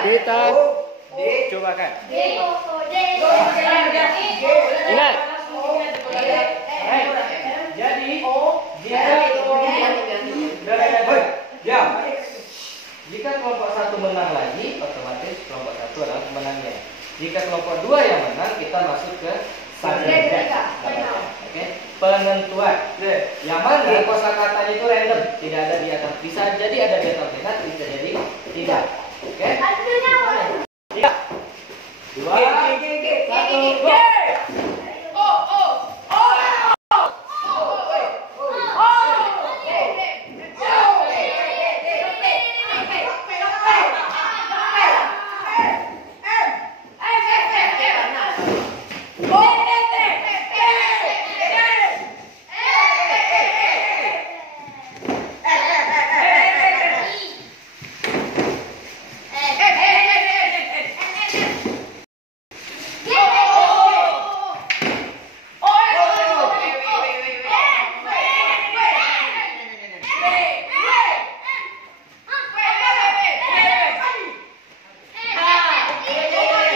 Kita coba kan. Ingat. Jadi jika kelompok satu menang lagi, otomatis kelompok satu adalah pemenangnya. Jika kelompok dua yang menang, kita masuk ke Oke, penentuan. Yang mana kosakatanya itu random, tidak ada di atas. Bisa jadi ada di atas minat, bisa jadi tidak. Oke. 3, 2, 1, go.